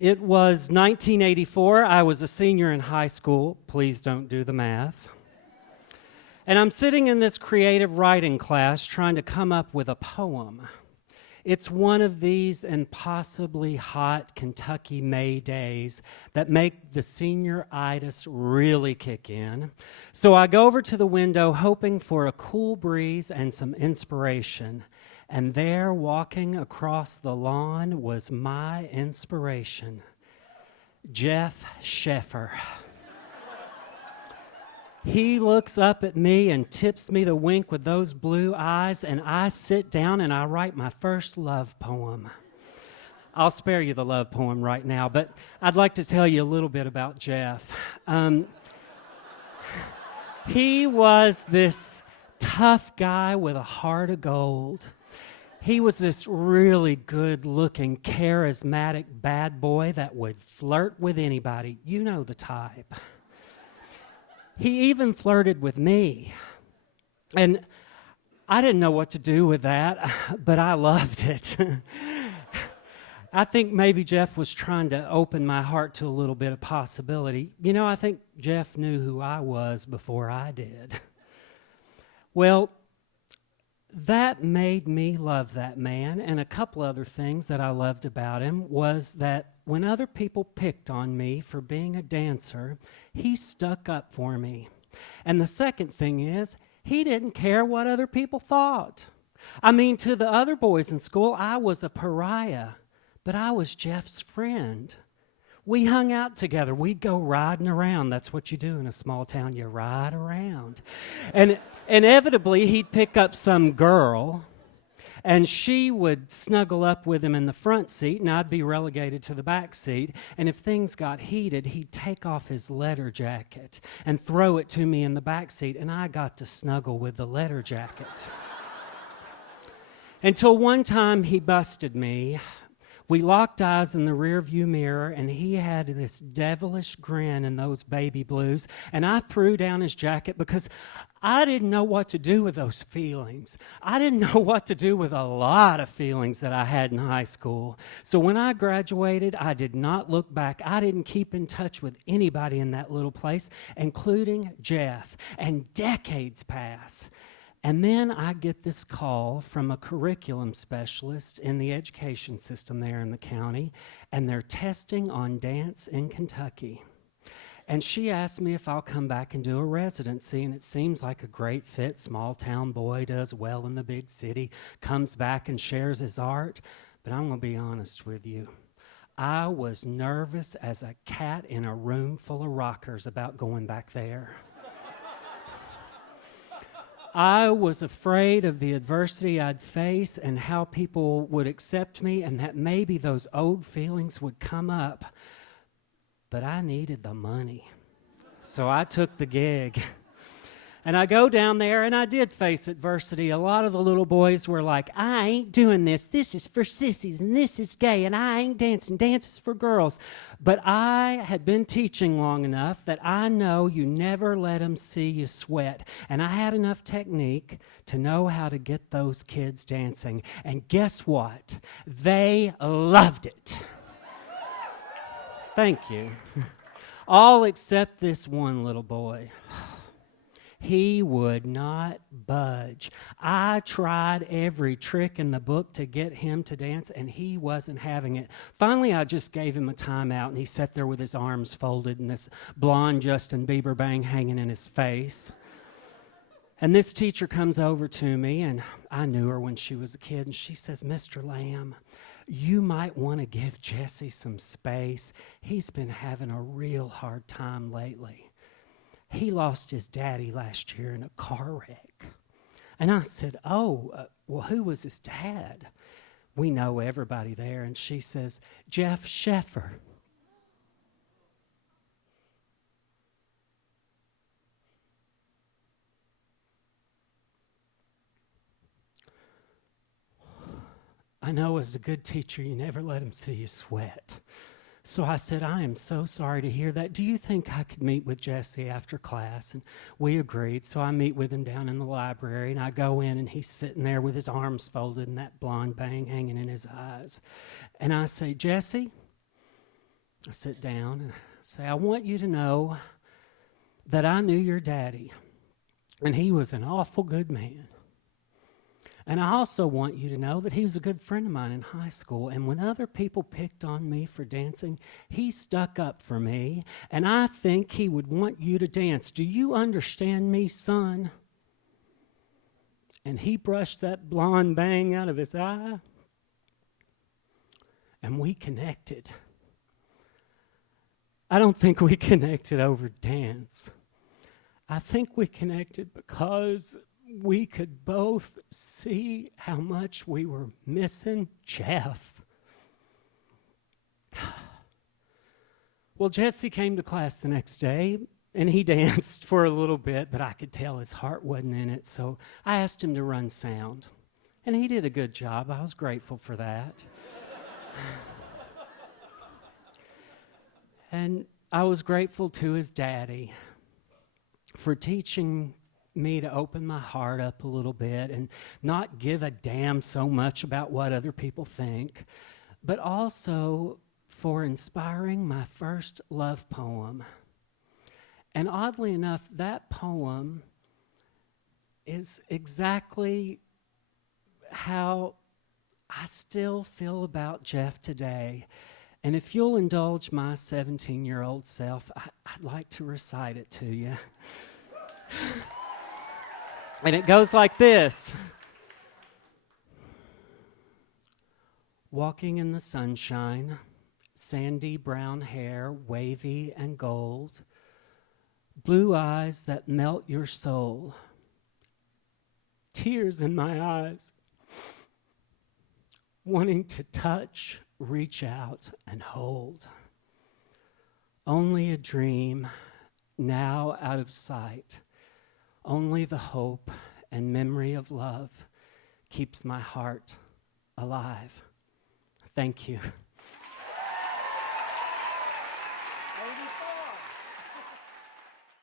It was 1984. I was a senior in high school. Please don't do the math. And I'm sitting in this creative writing class trying to come up with a poem. It's one of these impossibly hot Kentucky May days that make the senior-itis really kick in. So I go over to the window hoping for a cool breeze and some inspiration. And there, walking across the lawn, was my inspiration, Jeff Sheffer. He looks up at me and tips me the wink with those blue eyes, and I sit down and I write my first love poem. I'll spare you the love poem right now, but I'd like to tell you a little bit about Jeff. He was this tough guy with a heart of gold. He was this really good-looking, charismatic bad boy that would flirt with anybody. You know the type. He even flirted with me. And I didn't know what to do with that, but I loved it. I think maybe Jeff was trying to open my heart to a little bit of possibility. You know, I think Jeff knew who I was before I did. Well, that made me love that man, and a couple other things that I loved about him was that when other people picked on me for being a dancer, he stuck up for me. And the second thing is, he didn't care what other people thought. I mean, to the other boys in school, I was a pariah, but I was Jeff's friend. We hung out together. We'd go riding around. That's what you do in a small town. You ride around. And inevitably, he'd pick up some girl, and she would snuggle up with him in the front seat, and I'd be relegated to the back seat. And if things got heated, he'd take off his leather jacket and throw it to me in the back seat, and I got to snuggle with the leather jacket. Until one time, he busted me. We locked eyes in the rearview mirror, and he had this devilish grin and those baby blues, and I threw down his jacket because I didn't know what to do with those feelings. I didn't know what to do with a lot of feelings that I had in high school. So when I graduated, I did not look back. I didn't keep in touch with anybody in that little place, including Jeff, and decades pass. And then I get this call from a curriculum specialist in the education system there in the county, and they're testing on dance in Kentucky. And she asked me if I'll come back and do a residency, and it seems like a great fit. Small town boy, does well in the big city, comes back and shares his art. But I'm going to be honest with you. I was nervous as a cat in a room full of rockers about going back there. I was afraid of the adversity I'd face and how people would accept me, and that maybe those old feelings would come up. But I needed the money, so I took the gig. And I go down there, and I did face adversity. A lot of the little boys were like, I ain't doing this. This is for sissies, and this is gay, and I ain't dancing. Dance is for girls. But I had been teaching long enough that I know you never let them see you sweat. And I had enough technique to know how to get those kids dancing. And guess what? They loved it. Thank you. All except this one little boy. He would not budge. I tried every trick in the book to get him to dance, and he wasn't having it. Finally, I just gave him a timeout, and he sat there with his arms folded and this blonde Justin Bieber bang hanging in his face. And this teacher comes over to me, and I knew her when she was a kid, and she says, Mr. Lamb, you might want to give Jesse some space. He's been having a real hard time lately. He lost his daddy last year in a car wreck. And I said, well, who was his dad? We know everybody there. And she says, Jeff Sheffer. I know as a good teacher, you never let him see you sweat. So I said, I am so sorry to hear that. Do you think I could meet with Jesse after class? And we agreed. So I meet with him down in the library, and I go in, and he's sitting there with his arms folded and that blonde bang hanging in his eyes. And I say, Jesse, I sit down and say, I want you to know that I knew your daddy, and he was an awful good man. And I also want you to know that he was a good friend of mine in high school, and when other people picked on me for dancing, he stuck up for me, and I think he would want you to dance. Do you understand me, son? And he brushed that blonde bang out of his eye, and we connected. I don't think we connected over dance. I think we connected because we could both see how much we were missing Jeff. Well, Jesse came to class the next day, and he danced for a little bit, but I could tell his heart wasn't in it, so I asked him to run sound. And he did a good job. I was grateful for that. And I was grateful to his daddy for teaching me to open my heart up a little bit and not give a damn so much about what other people think, but also for inspiring my first love poem. And oddly enough, that poem is exactly how I still feel about Jeff today. And if you'll indulge my 17-year-old self, I'd like to recite it to you. And it goes like this. Walking in the sunshine, sandy brown hair, wavy and gold, blue eyes that melt your soul, tears in my eyes, wanting to touch, reach out, and hold. Only a dream, now out of sight. Only the hope and memory of love keeps my heart alive. Thank you.